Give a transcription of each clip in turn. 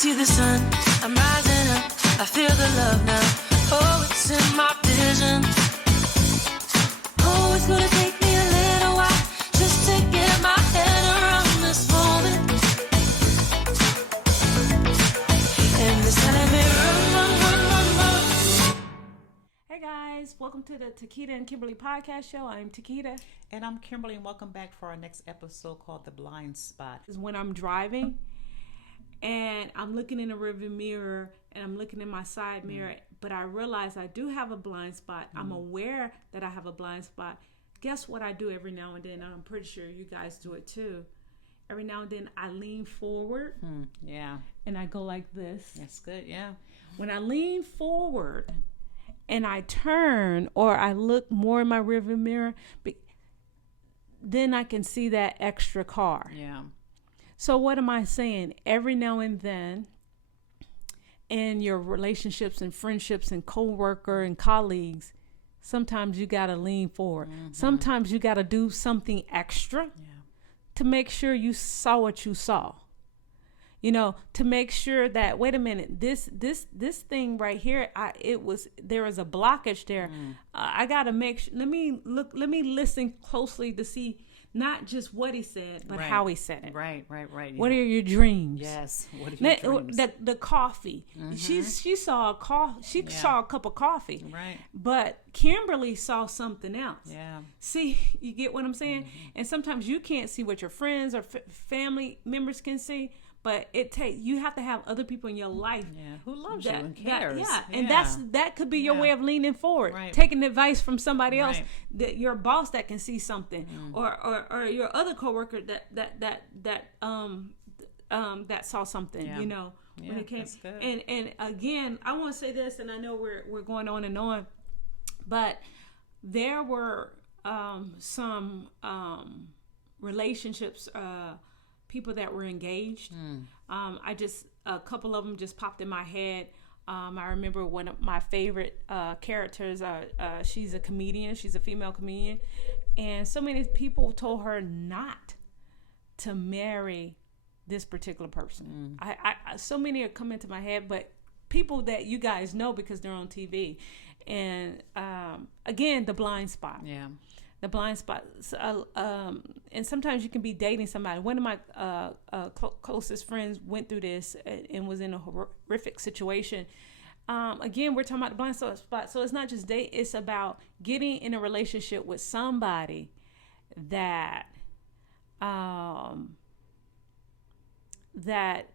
see the sun, I'm rising up, I feel the love now. Oh, it's in my vision. Oh, it's gonna take me a little while just to get my head around this moment. And it's telling me run. Hey guys, welcome to the Tquita and Kimberly podcast show. I'm Tquita. And I'm Kimberly, and welcome back for our next episode called The Blind Spot. Is when I'm driving and I'm looking in the rearview mirror and I'm looking in my side mirror, but I realize I do have a blind spot. I'm aware that I have a blind spot. Guess what I do every now and then? And I'm pretty sure you guys do it too. Every now and then I lean forward. Yeah. And I go like this. That's good, yeah. When I lean forward and I turn or I look more in my rearview mirror, then I can see that extra car. Yeah. So what am I saying? Every now and then in your relationships and friendships and co-worker and colleagues, sometimes you got to lean forward. Sometimes you got to do something extra to make sure you saw what you saw. You know, to make sure that, wait a minute, this thing right here, there was a blockage there. I got to make sure, let me listen closely to see not just what he said, but how he said it. Right. What are your dreams? Yes. What are your dreams? The coffee. She saw saw a cup of coffee. Right. But Kimberly saw something else. Yeah. See, you get what I'm saying? And sometimes you can't see what your friends or family members can see. But you have to have other people in your life who loves you and cares. And that could be your way of leaning forward, taking advice from somebody else, your boss that can see something, or your other coworker that saw something. You know, when it came. That's good. And again, I want to say this, and I know we're going on and on, but there were some relationships. People that were engaged. A couple of them just popped in my head. I remember one of my favorite characters. She's a comedian. She's a female comedian, and so many people told her not to marry this particular person. So many are coming to my head, but people that you guys know because they're on TV. And again, the blind spot. Yeah. The blind spot. And sometimes you can be dating somebody. One of my closest friends went through this and was in a horrific situation. Again, we're talking about the blind spot. So it's not just date. It's about getting in a relationship with somebody that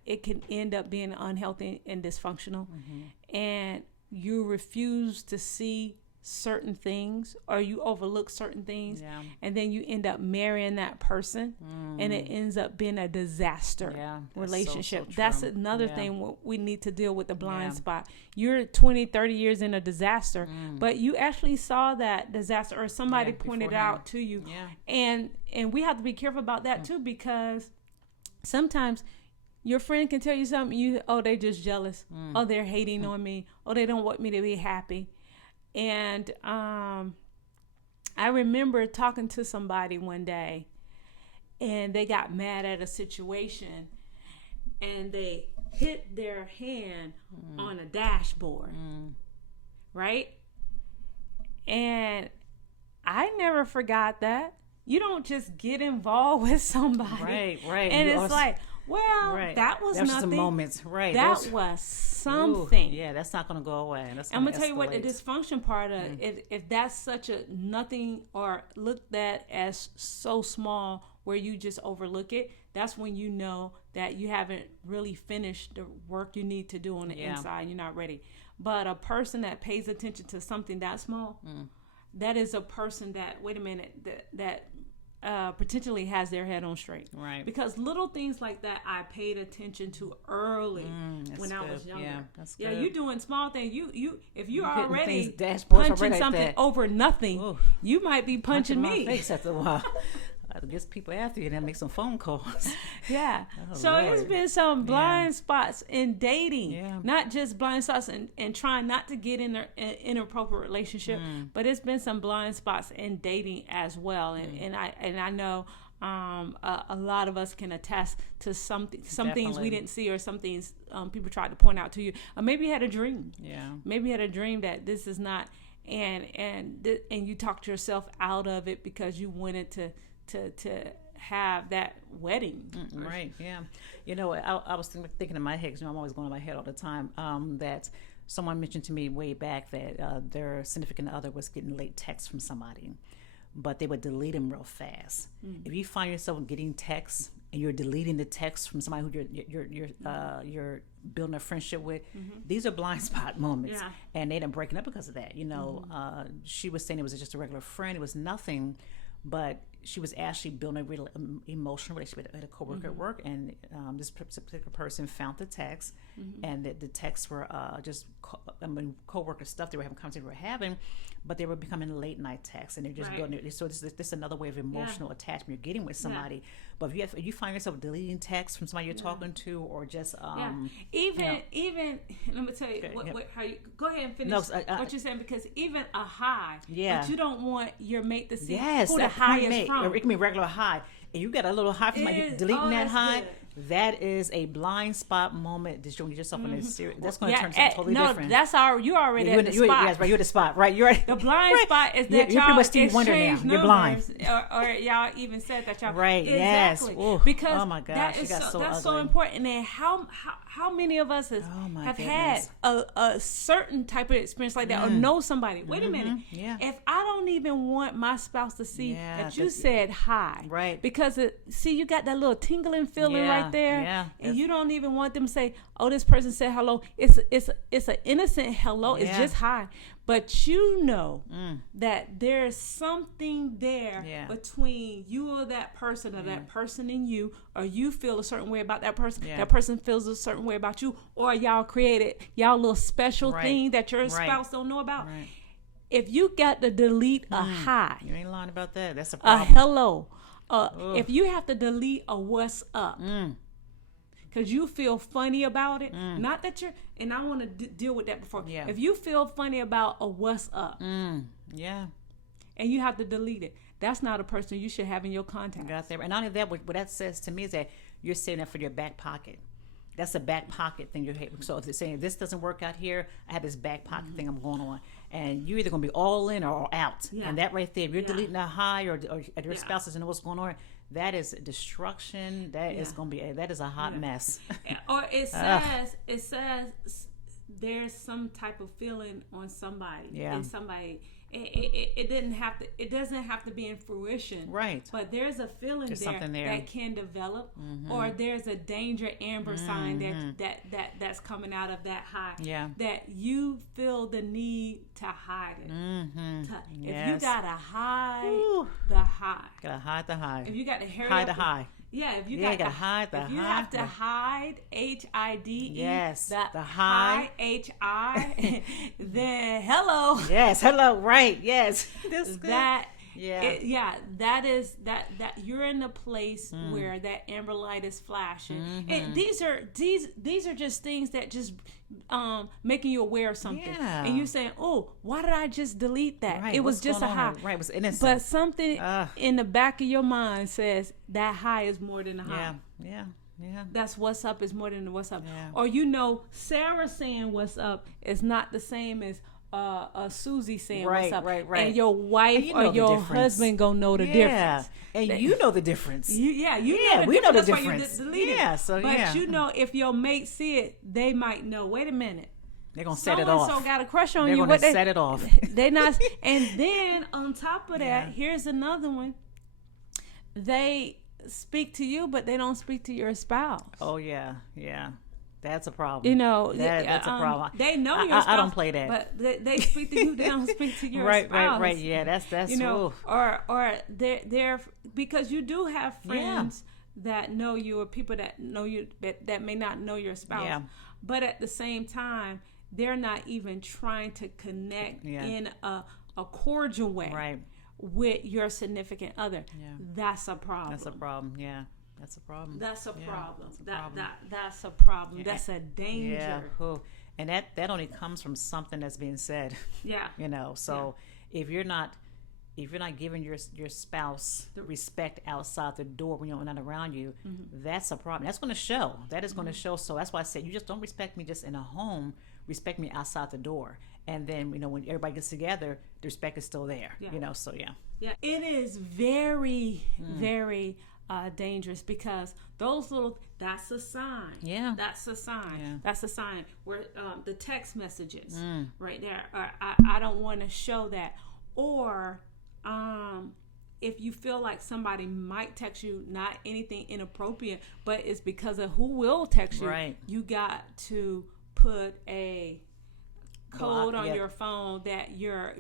it can end up being unhealthy and dysfunctional. And you refuse to see certain things, or you overlook certain things, and then you end up marrying that person, and it ends up being a disaster relationship. So that's another thing we need to deal with, the blind spot. You're 20, 30 years in a disaster, but you actually saw that disaster, or somebody pointed out to you. And we have to be careful about that too, because sometimes your friend can tell you something, they just jealous, they're hating on me, they don't want me to be happy. And I remember talking to somebody one day, and they got mad at a situation, and they hit their hand on a dashboard, right? And I never forgot that. You don't just get involved with somebody. Right. And it's like, that was nothing. Some moments, right? That was something. That's not going to go away. I'm going to tell you what the dysfunction part of, if that's such a nothing or looked at as so small where you just overlook it, that's when you know that you haven't really finished the work you need to do on the inside. You're not ready. But a person that pays attention to something that small, that is a person that, that potentially has their head on straight. Right. Because little things like that I paid attention to early when I was younger. Yeah, that's good. Yeah, you're doing small things. You if you're already punching something over nothing, you might be punching me. My face after a while. I guess people after you and then make some phone calls. Yeah. So Lord. It's been some blind spots in dating, not just blind spots and trying not to get in an inappropriate relationship, but it's been some blind spots in dating as well. And I know A lot of us can attest to some things Definitely. we didn't see, or some things people tried to point out to you, or maybe you had a dream. Yeah. Maybe you had a dream that this is not, and you talked yourself out of it because you wanted to have that wedding. Right. Yeah. You know, I was thinking in my head, 'cause, you know, I'm always going in my head all the time, that someone mentioned to me way back that their significant other was getting late texts from somebody, but they would delete them real fast. If you find yourself getting texts and you're deleting the text from somebody who you're building a friendship with, these are blind spot moments. Yeah. And they done breaking up because of that. You know, she was saying it was just a regular friend. It was nothing, but she was actually building a real emotional relationship with a coworker at work, and this particular person found the text, and the texts were just coworker stuff. They were having conversations they were having, but they were becoming late night texts, and they're just building it. So this is another way of emotional attachment you're getting with somebody. But if you find yourself deleting texts from somebody you're talking to, or just even let me tell you how you go ahead and finish what you're saying, because even a high, but you don't want your mate to see who the high is from. It can be regular high, and you got a little high from somebody deleting that high. Good. That is a blind spot moment that you'll get yourself in a serious. That's going to turn something totally different. That's you're already at the spot. Yes, right. You're at the spot, right? You're the blind spot is that you're y'all Steve Wonder now. You're blind, or y'all even said that y'all right. Exactly. Yes. Ooh. Because oh my gosh, that's ugly. so important. And how many of us have had a certain type of experience like that, or know somebody? Wait a minute. Yeah. If I don't even want my spouse to see that you said hi, right? Because you got that little tingling feeling right there. Yeah. And you don't even want them to say, "Oh, this person said hello." It's an innocent hello. It's just hi, but you know that there's something there between you or that person, or that person and you, or you feel a certain way about that person. That person feels a certain way about you, or y'all created y'all little special thing that your spouse don't know about. Right. If you got to delete a hi, you ain't lying about that. That's a problem. A hello. If you have to delete a what's up. Because you feel funny about it. Not that you're, and I want to deal with that before. Yeah. If you feel funny about a what's up, and you have to delete it, that's not a person you should have in your contacts. Got there. And not only that, what that says to me is that you're saving that for your back pocket. That's a back pocket thing you're having. So if they're saying this doesn't work out here, I have this back pocket thing I'm going on. And you're either going to be all in or all out. Yeah. And that right there, if you're deleting a high, or your spouse doesn't know what's going on, that is destruction. That is going to be that is a hot mess. Or it says there's some type of feeling on somebody, and somebody. It doesn't have to be in fruition, right? But there's a feeling there that can develop, or there's a danger amber sign that's coming out of that high. Yeah, that you feel the need to hide it. If you gotta hide the high, gotta hide the high. If you got to hide the high. Yeah, if you gotta hide the high. If you have to hide HIDE, the high HI, then hello. Yes, hello, right? Yes, that is that you're in a place where that amber light is flashing. And these are just things that just making you aware of something, and you're saying, "Oh, why did I just delete that? Right. It was just a high, right? It was innocent, but something in the back of your mind says that high is more than a high." Yeah. That's what's up is more than the what's up. Or Sarah saying what's up is not the same as Susie saying what's up. Right. And your wife or your husband gonna know the difference. And you know the difference. We know the difference. Why you but if your mate see it, they might know. Wait a minute. They're gonna set it off. So got a crush on you. They're gonna set it off. They not. And then on top of that, here's another one. They speak to you, but they don't speak to your spouse. Oh yeah. That's a problem. That's a problem. They know your spouse. I don't play that. But they speak to you. They don't speak to your spouse. Right. Yeah, that's or they're because you do have friends that know you, or people that know you that may not know your spouse. Yeah. But at the same time, they're not even trying to connect in a cordial way. Right. With your significant other. That's a problem. That's a problem. Yeah. That's a problem. That's a problem. That's a problem. That's a danger. Yeah. And that only comes from something that's being said. Yeah. So if you're not if you're not giving your spouse the respect outside the door when you're not around you, that's a problem. That's going to show. That is going to show. So that's why I said, you just don't respect me just in a home. Respect me outside the door. And then, when everybody gets together, the respect is still there. Yeah. So yeah. Yeah, it is very, very dangerous, because those that's a sign. Yeah. That's a sign. Yeah. That's a sign where the text messages right there. Or, I don't want to show that. Or if you feel like somebody might text you, not anything inappropriate, but it's because of who will text you, right. You got to put a code on Yep. your phone that your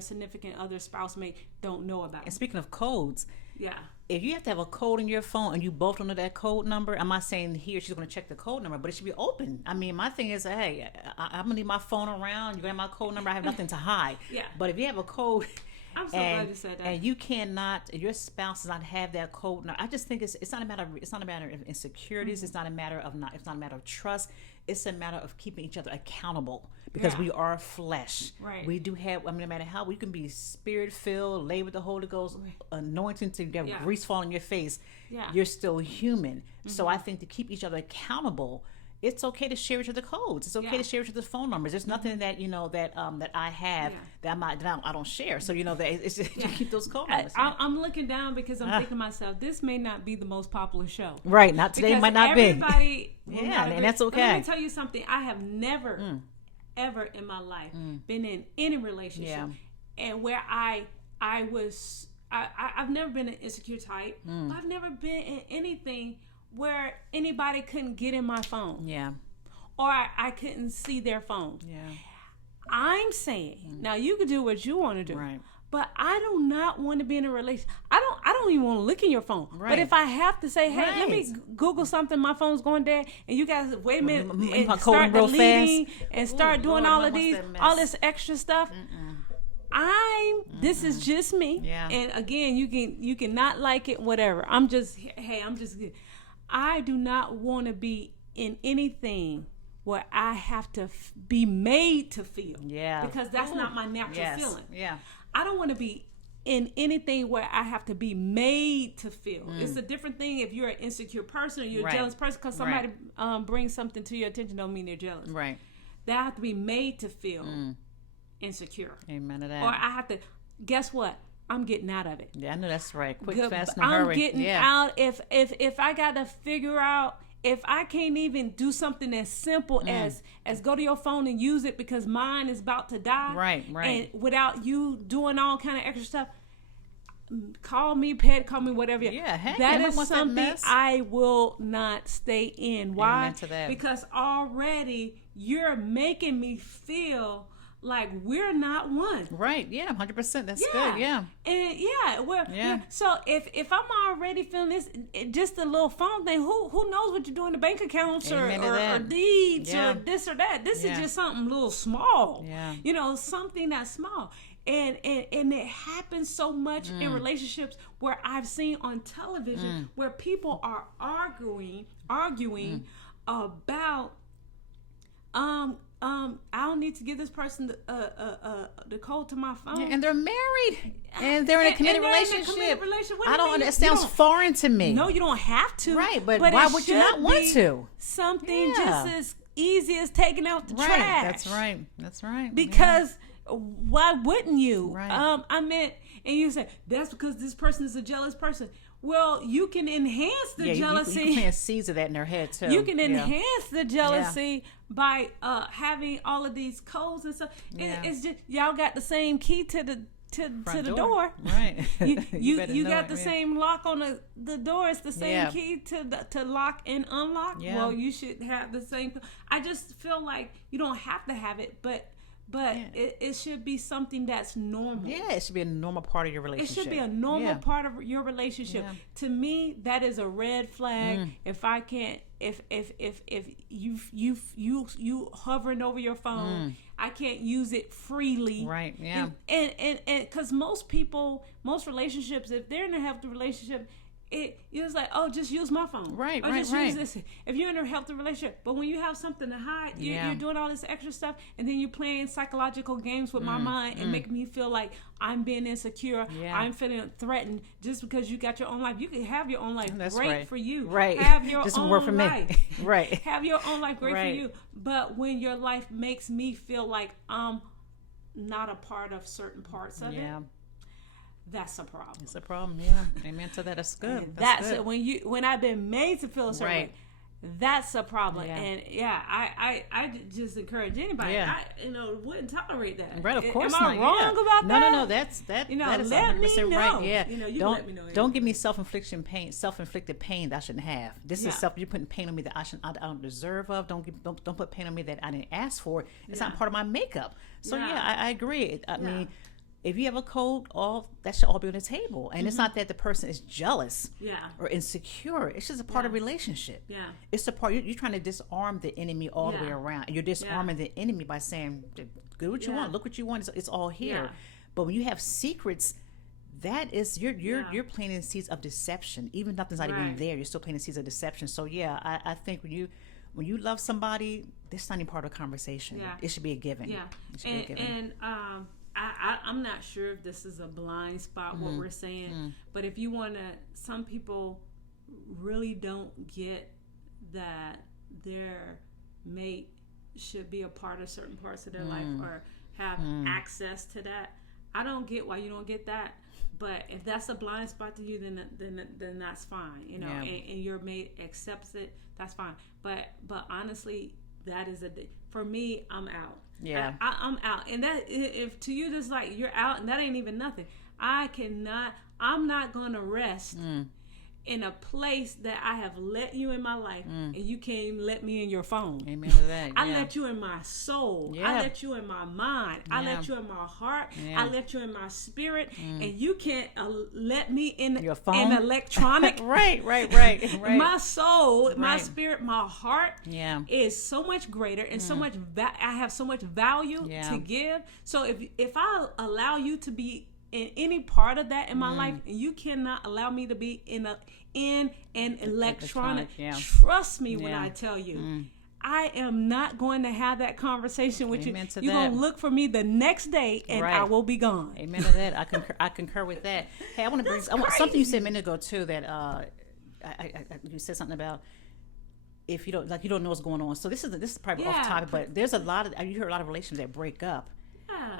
significant other, spouse, mate don't know about. And speaking of codes, Yeah. if you have to have a code in your phone and you both know that code number, I'm not saying he or she's going to check the code number, but it should be open. I mean, my thing is, hey, I'm going to leave my phone around. You got my code number. I have nothing to hide. Yeah. But if you have a code, I'm so glad you said that. and you cannot, your spouse does not have that code number, I just think it's not a matter of insecurities. It's not a matter of trust. It's a matter of keeping each other accountable, because we are flesh. Right. We do have, no matter how, we can be spirit filled, laid with the Holy Ghost, anointing to get grease fall on your face. Yeah. You're still human. So I think to keep each other accountable, it's okay to share each other codes. It's okay to share each other's phone numbers. There's nothing that that I have that I don't share. So that it's just you keep those code numbers. I'm looking down because I'm thinking to myself, this may not be the most popular show. Right. Not today. Because might not everybody be. Yeah, and that's okay. But let me tell you something. I have never, ever in my life been in any relationship, and where I've never been an insecure type. I've never been in anything where anybody couldn't get in my phone. Yeah. Or I couldn't see their phone. Yeah. I'm saying, now you can do what you want to do. Right. But I do not want to be in a relationship. I don't even want to look in your phone. Right. But if I have to say, hey, let me Google something, my phone's going dead, and you guys wait a minute and start deleting and start doing all this extra stuff. This is just me. Yeah. And again, you can not like it, whatever. I'm just I do not want to be in anything where I have to be made to feel. Yeah. Because that's not my natural feeling. Yeah. I don't want to be in anything where I have to be made to feel. It's a different thing if you're an insecure person or you're a jealous person, because somebody brings something to your attention don't mean they're jealous. Right. They have to be made to feel insecure. Amen to that. Or I have to, guess what? I'm getting out of it. Yeah, I know that's right. Quick, fast, and hurry. I'm getting out. If I got to figure out, if I can't even do something as simple as go to your phone and use it because mine is about to die. Right. And without you doing all kind of extra stuff, call me pet, call me whatever. Yeah, hey, that is something I will not stay in. Why? Amen to that. Because already you're making me feel like we're not one. Right. Yeah. 100%. That's good. Yeah. And so if I'm already feeling this, just a little phone thing, who knows what you do in the bank accounts or deeds or this or that. This is just something a little small. Yeah. Something that's small. And it happens so much in relationships where I've seen on television where people are arguing about I don't need to give this person the code to my phone. Yeah, and they're married. And they're in a committed relationship. I don't understand. It sounds foreign to me. No, you don't have to. But why would you not want to? Something just as easy as taking out the trash. That's right. Because why wouldn't you? Right. And you say, that's because this person is a jealous person. Well, you can enhance the jealousy. You can plant seeds of that in their head too. You can enhance the jealousy by having all of these codes and stuff. It's just y'all got the same key to the door. Right. You got the same lock on the door. It's the same key to lock and unlock. Yeah. Well, you should have the same. I just feel like you don't have to have it, but it should be something that's normal. Yeah, it should be a normal part of your relationship. It should be a normal part of your relationship. Yeah. To me, that is a red flag. If I can't, if you hovering over your phone, I can't use it freely. Right. Yeah. And because most relationships, if they're in a healthy relationship, it was like, oh, just use my phone. Right, or right, just right. use this. If you're in a healthy relationship, but when you have something to hide, you're doing all this extra stuff, and then you're playing psychological games with my mind and making me feel like I'm being insecure. Yeah. I'm feeling threatened just because you got your own life. You can have your own life. That's great right. for you. Right. Have your Just own work for me. life. Right. Have your own life. Great Right. for you. But when your life makes me feel like I'm not a part of certain parts of it, that's a problem. It's a problem. Yeah. Amen to that. That's good. That's good. it. When I've been made to feel a certain way, that's a problem. Yeah. And I just encourage anybody. Yeah. I wouldn't tolerate that. Right, of course Am not. I wrong about that? No. That's that. That is let me 100% know. right. Yeah. You don't let me know. don't give me self-inflicted pain that I shouldn't have. This is you're putting pain on me that I don't deserve of. Don't put pain on me that I didn't ask for. It's not part of my makeup. So I agree. I mean, if you have a code, that should all be on the table. And it's not that the person is jealous or insecure. It's just a part of the relationship. Yeah. It's a part, you're trying to disarm the enemy all the way around. And you're disarming the enemy by saying, do what you want, look what you want, it's all here. Yeah. But when you have secrets, that is, you're planting seeds of deception. Even nothing's not even there, you're still planting seeds of deception. So I think when you love somebody, this is not even part of the conversation. Yeah. It should be a given. Yeah. It should be a given. And I'm not sure if this is a blind spot, what we're saying, but if you want to, some people really don't get that their mate should be a part of certain parts of their life or have access to that. I don't get why you don't get that, but if that's a blind spot to you, then that's fine, and your mate accepts it, that's fine. But honestly, that is for me, I'm out. Yeah, I'm out, and that if to you that's like you're out, and that ain't even nothing. I'm not gonna rest in a place that I have let you in my life, and you can't even let me in your phone. Amen to that. I let you in my soul. Yeah. I let you in my mind. I let you in my heart. I let you in my spirit, and you can't let me in your phone, in electronic. right. My soul, my spirit, my heart is so much greater, and so much. I have so much value to give. So if I allow you to be in any part of that in my life, and you cannot allow me to be in an electronic. Trust me when I tell you, I am not going to have that conversation with Amen you. to You're that. gonna look for me the next day, and I will be gone. Amen to that. I concur with that. Hey, I want to bring something you said a minute ago too. That you said something about if you don't know what's going on. So this is probably off topic, but there's a lot of you heard a lot of relationships that break up.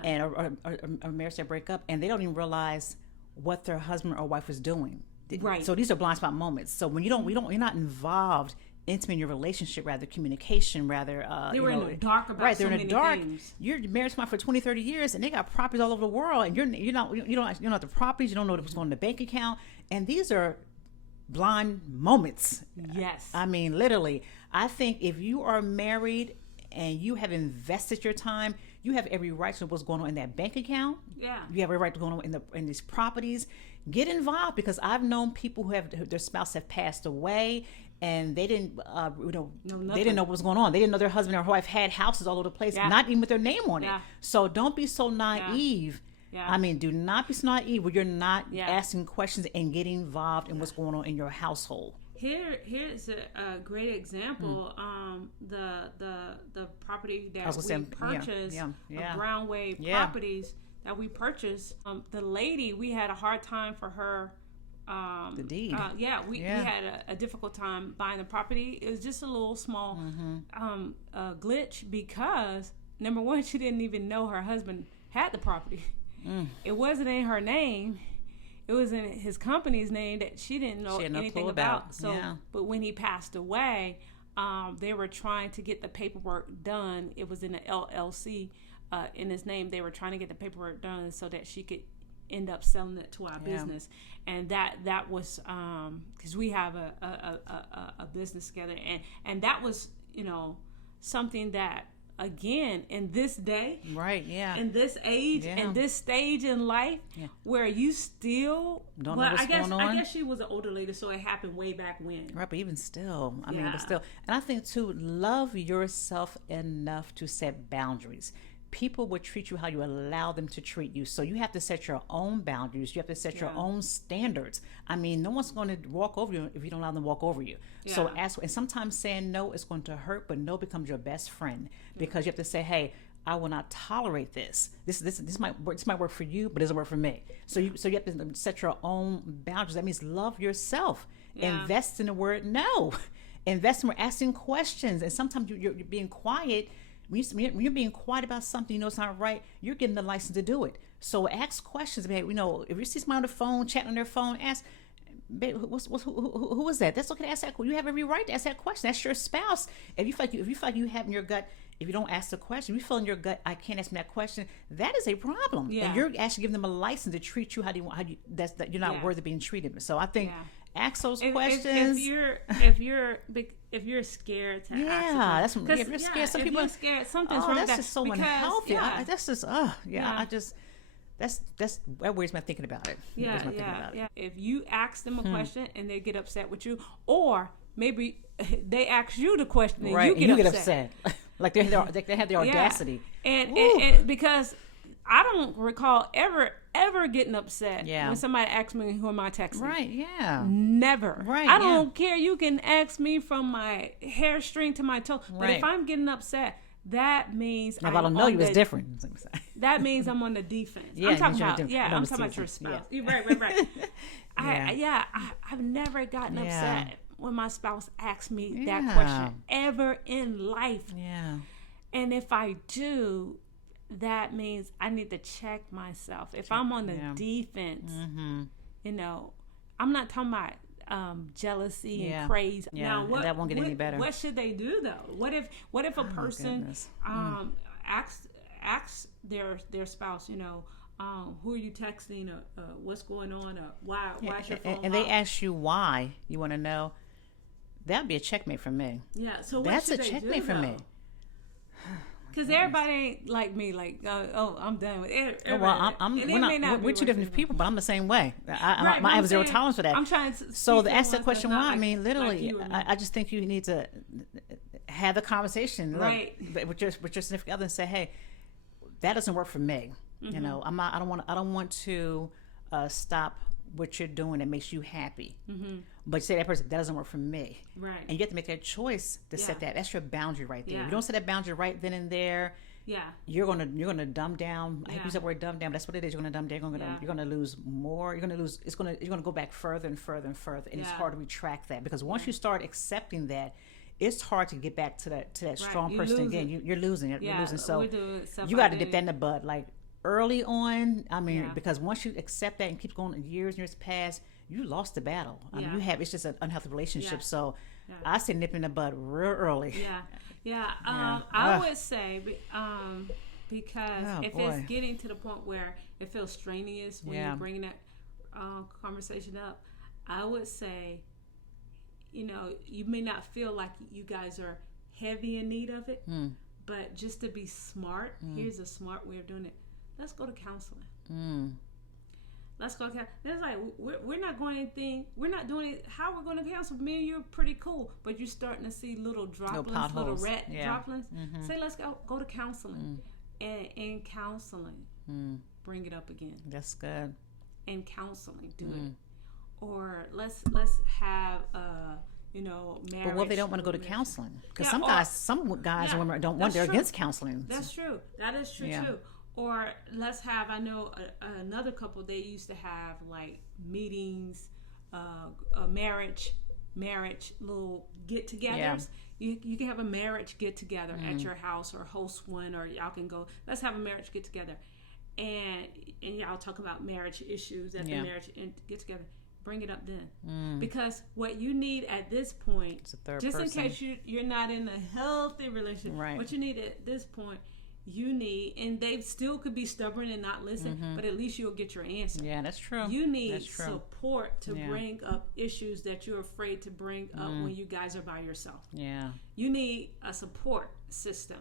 And or marriage that break up, and they don't even realize what their husband or wife was doing. Right. So these are blind spot moments. So when you're not involved intimate in your relationship, rather communication, rather they were in the dark about they're so in the many dark. things. You're married to someone for 20, 30 years, and they got properties all over the world, and you don't know the properties, you don't know what's going in the bank account, and these are blind moments. Yes. I mean, literally. I think if you are married and you have invested your time, you have every right to what's going on in that bank account. Yeah. You have every right to go on in these properties. Get involved, because I've known people who their spouse have passed away, and they didn't, they didn't know what was going on. They didn't know their husband or wife had houses all over the place, not even with their name on it. So don't be so naive. Yeah. I mean, do not be so naive where you're not asking questions and getting involved in what's going on in your household. Here's a great example. The property that we purchased, Brownway Properties that we purchased. The lady, we had a hard time for her. The deed. We had a difficult time buying the property. It was just a little small glitch because, number one, she didn't even know her husband had the property. It wasn't in her name. It was in his company's name that she didn't know anything about. So, but when he passed away, they were trying to get the paperwork done. It was in an LLC in his name. They were trying to get the paperwork done so that she could end up selling it to our business. And that was because we have a business together, and that was something that, again, in this day, in this age, in this stage in life, where you still don't know what's going on. I guess she was an older lady, so it happened way back when. Right, but even still, and I think too, love yourself enough to set boundaries. people will treat you how you allow them to treat you. So you have to set your own boundaries. You have to set your own standards. I mean, no one's going to walk over you if you don't allow them to walk over you. So and sometimes saying no is going to hurt, but no becomes your best friend, because you have to say, hey, I will not tolerate this. This might work for you, but it doesn't work for me. So you have to set your own boundaries. That means love yourself. Invest in the word no. Invest in asking questions. And sometimes you're being quiet. When you're being quiet about something, it's not right, you're getting the license to do it. So ask questions. If you see somebody on the phone, chatting on their phone, ask, babe, who is that? That's okay to ask that question. You have every right to ask that question. That's your spouse. If you feel like you have in your gut, if you don't ask the question, if you feel in your gut, I can't ask them that question, that is a problem. Yeah. And you're actually giving them a license to treat you how you're not worthy of being treated. So I think ask those questions. If you're scared to ask, if you're scared, some people are scared. Something's wrong. That's just so unhealthy. That wears my thinking about it. If you ask them a question and they get upset with you, or maybe they ask you the question and you get upset. Like they have the audacity. And because I don't recall ever getting upset when somebody asks me who am I texting. Right, yeah. Never. Right. I don't care. You can ask me from my hair string to my toe. But if I'm getting upset, that means I don't know you was different. That means I'm on the defense. I'm talking about your spouse. Right. I've never gotten upset when my spouse asks me that question ever in life. Yeah. And if I do, that means I need to check myself. If I'm on the defense, I'm not talking about jealousy and craze. Now, that won't get any better. What should they do though? What if a person asks their spouse, who are you texting, or what's going on, or why's your phone and they ask you why, you want to know, that'd be a checkmate for me. Yeah, so that's a checkmate for me. Because everybody ain't like me, I'm done with it. We're two different people, but I'm the same way. I have zero tolerance for that. I'm trying to. So to ask that question, why? I mean, literally, I just think you need to have the conversation with your significant other and say, hey, that doesn't work for me. Mm-hmm. I don't want to stop what you're doing that makes you happy. Mm-hmm. But say that person, that doesn't work for me. Right. And you have to make that choice to set that. That's your boundary right there. If you don't set that boundary right then and there, you're gonna dumb down. I use that word dumb down, but that's what it is. You're gonna dumb down. You're gonna lose more. You're gonna go back further and further and further. And it's hard to retract that, because once you start accepting that, it's hard to get back to that strong person again. You're losing it. You're losing. So you got to dip that in the bud like early on. I mean, because once you accept that and keep going, years and years pass, you lost the battle. I mean, it's just an unhealthy relationship. So I say nip in the bud real early. I would say because it's getting to the point where it feels strenuous when you're bringing that conversation up, I would say, you may not feel like you guys are heavy in need of it, but just to be smart, here's a smart way of doing it. Let's go to counseling. Let's go to counseling. It's like, we're not going anything. We're not doing it. How we're going to counsel? Me and you are pretty cool, but you're starting to see little droplets, little rat droplets. Mm-hmm. Say, let's go to counseling. And in counseling, bring it up again. That's good. In counseling, do it. Or let's have marriage. But what if they don't want to go to counseling? Because some guys and women don't want. They're against counseling. That's true. That is true too. Or let's have. I know another couple. They used to have like meetings, marriage little get-togethers. Yeah. You can have a marriage get-together at your house, or host one, or y'all can go. Let's have a marriage get-together, and y'all talk about marriage issues at the marriage get-together. Bring it up then, because what you need at this point, just in case you're not in a healthy relationship, what you need at this point, and they still could be stubborn and not listen, but at least you'll get your answer. Yeah, that's true. You need support to bring up issues that you're afraid to bring up when you guys are by yourself. Yeah, you need a support system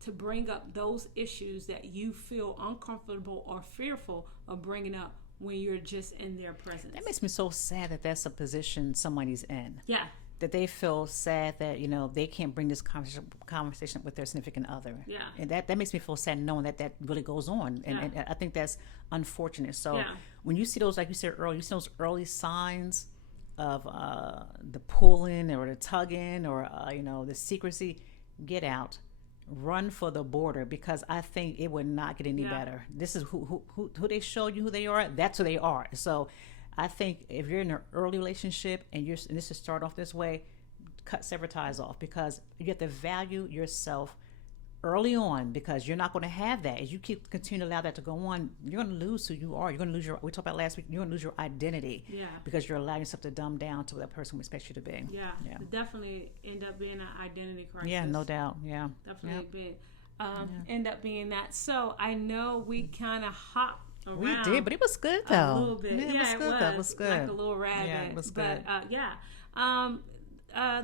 to bring up those issues that you feel uncomfortable or fearful of bringing up when you're just in their presence. That makes me so sad that that's a position somebody's in. Yeah. that they feel sad that, they can't bring this conversation with their significant other. Yeah. And that makes me feel sad knowing that really goes on. And I think that's unfortunate. So when you see those, like you said earlier, those early signs of the pulling or the tugging or, the secrecy, get out. Run for the border, because I think it would not get any better. This is who they show you who they are. That's who they are. So I think if you're in an early relationship and this is start off this way, cut several ties off, because you have to value yourself early on, because you're not going to have that. As you continue to allow that to go on, you're going to lose who you are. You're going to lose we talked about last week, you're going to lose your identity. Yeah. Because you're allowing yourself to dumb down to what that person expects you to be. Yeah. Definitely end up being an identity crisis. Yeah, no doubt. Yeah. Definitely end up being that. So I know we kind of hopped around. We did, but it was good though. A little bit. It was good. Like a little rabbit. Yeah, it was good. But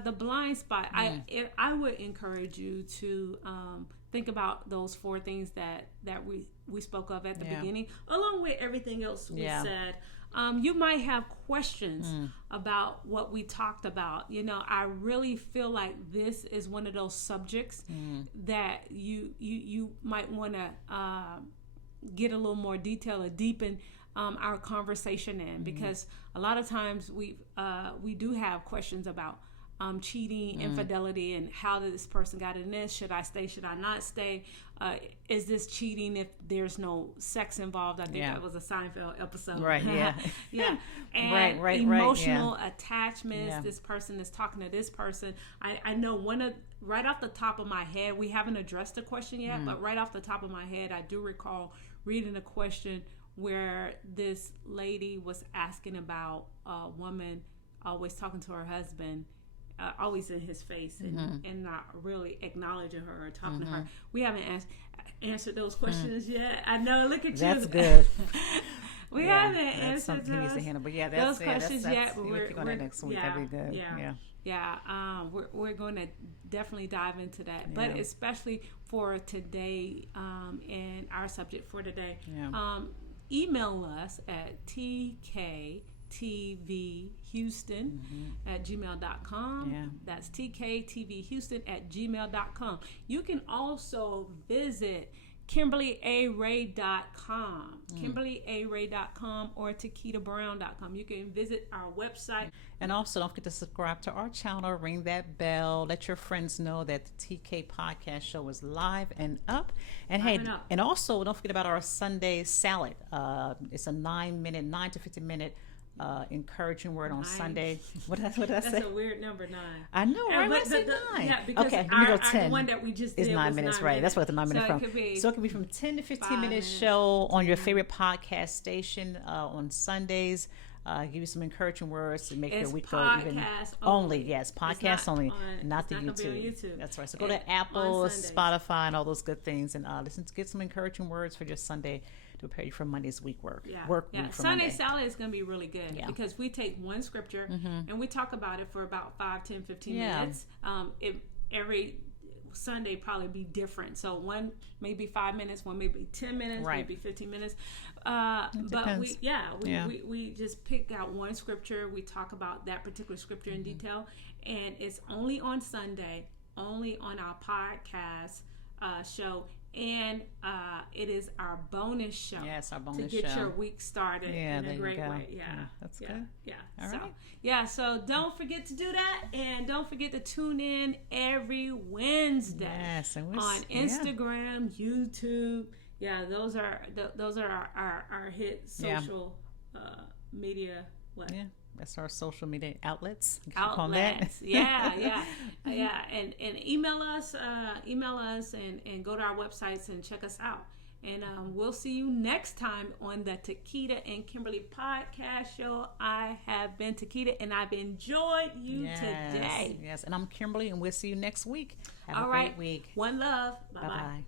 the blind spot, I would encourage you to think about those 4 things that we spoke of at the beginning, along with everything else we said. You might have questions about what we talked about. I really feel like this is one of those subjects that you might want to get a little more detail or deepen our conversation in, because a lot of times we do have questions about cheating, infidelity, and how did this person got in this? Should I stay? Should I not stay? Is this cheating if there's no sex involved? I think that was a Seinfeld episode. Right, yeah. Yeah. And right, emotional attachments. Yeah. This person is talking to this person. I know right off the top of my head, we haven't addressed the question yet, but right off the top of my head, I do recall reading a question where this lady was asking about a woman always talking to her husband, always in his face, and not really acknowledging her or talking to her. We haven't answered those questions yet. I know. Look at you. That's good. We haven't answered those questions yet. But we're on that next week. That'd be good. We're going to definitely dive into that, but especially for today, and our subject for today. Email us at tktvhouston@gmail.com. That's tktvhouston@gmail.com. You can also visit KimberlyARay.com, KimberlyARay.com, or TquitaBrown.com. You can visit our website. And also, don't forget to subscribe to our channel, ring that bell, let your friends know that the TK Podcast Show is live and up. And and also, don't forget about our Sunday salad. It's a 9 to 15 minute encouraging word on Sunday. What did I say? That's a weird number, 9. I know, right? I say 9. Yeah, because okay, let me go 10. The one that we just did is 9 minutes, right? That's what the 9 minutes from. So it could be from 10 to 15 minute show on your favorite podcast station on Sundays. Give you some encouraging words to make your week go even only. Yes, podcast only, not the YouTube. That's right. So go to Apple, Spotify, and all those good things, and get some encouraging words for your Sunday to prepare you for Monday's week work. Week for Sunday Monday. salad is going to be really good because we take one scripture and we talk about it for about 5, 10, 15 minutes. Every Sunday probably be different. So one may be 5 minutes, one may be 10 minutes, maybe 15 minutes. But we just pick out one scripture. We talk about that particular scripture in detail, and it's only on Sunday, only on our podcast show. And it is our bonus show. Yes, our bonus show. To get your week started in a great way. That's good. So don't forget to do that. And don't forget to tune in every Wednesday on Instagram, YouTube. Yeah, those are our hit social media. That's our social media outlets. And email us and go to our websites and check us out. And we'll see you next time on the Tquita and Kimberly podcast show. I have been Tquita, and I've enjoyed you today. Yes, and I'm Kimberly, and we'll see you next week. Have a great week. One love. Bye-bye. Bye-bye.